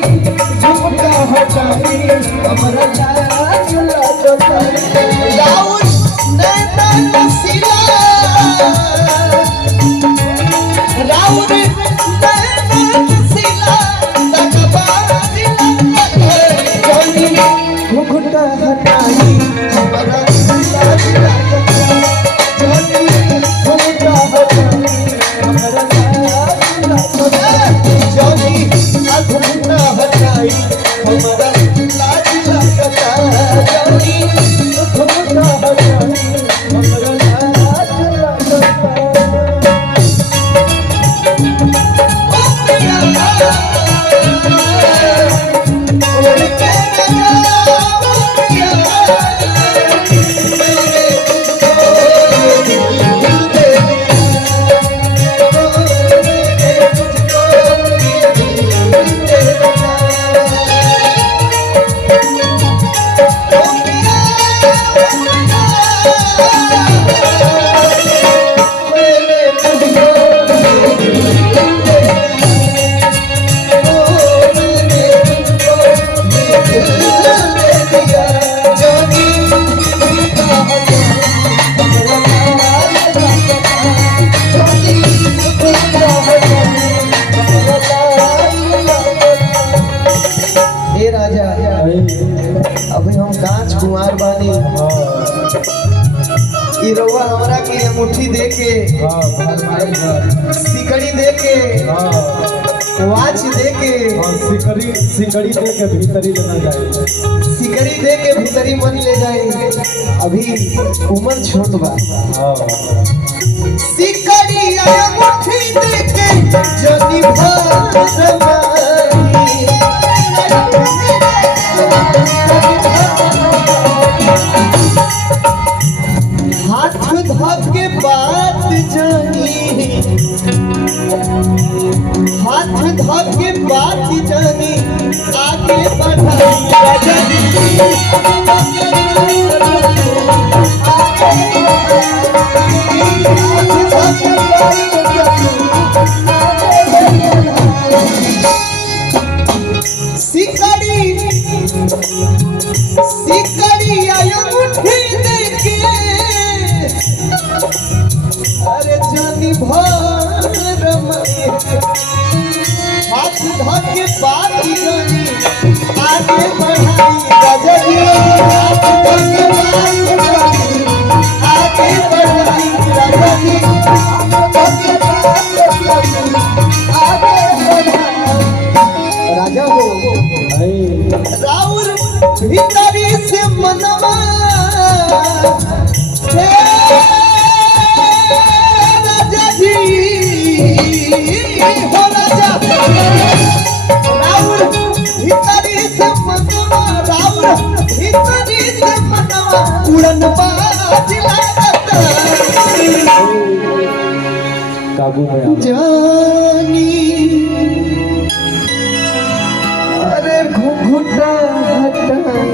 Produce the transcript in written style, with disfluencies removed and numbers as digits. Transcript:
झुमका हटाई हमरा लाज लगताई राउर नैना नसीला राउर नैना नसीला लगबाज लगताई जोनी घुघुटा हटाई हमरा लाज लगताई जोनी घुघुटा हटाई हमरा लाज लगताई जोनी घुघुटा हटाई हमरा लाज लगताई जोनी घुघुटा हटाई हमरा लाज लगताई अभी हम कांच कुमार बानी ई रउआ हमरा के मुट्ठी दे के सिकड़ी दे के वाच दे के सिकड़ी दे के भीतरी लेना जाए सिकड़ी दे के भीतरी मन ले जाए अभी उम्र छोट बा सिकड़ी आ मुट्ठी दे के जनी भर हाथ धके बात जानी हाथ धके बात जानी आगे सिकड़ी सिकड़ी आया मुट्ठी देके अरे जानी भर हाथ धके बात जानी आगे बढ़ाई गजनी हाथ धके बात जानी आगे बढ़ाई गजनी धके बात जानी आगे बढ़ाई राजा हो राउर भीतरी से मनवा राजा जी हो राजा राउर भीतरी से मनवा राउर भीतरी से मनवा उड़न बाज लगता काबू में जानी अरे घुघुटा हटाई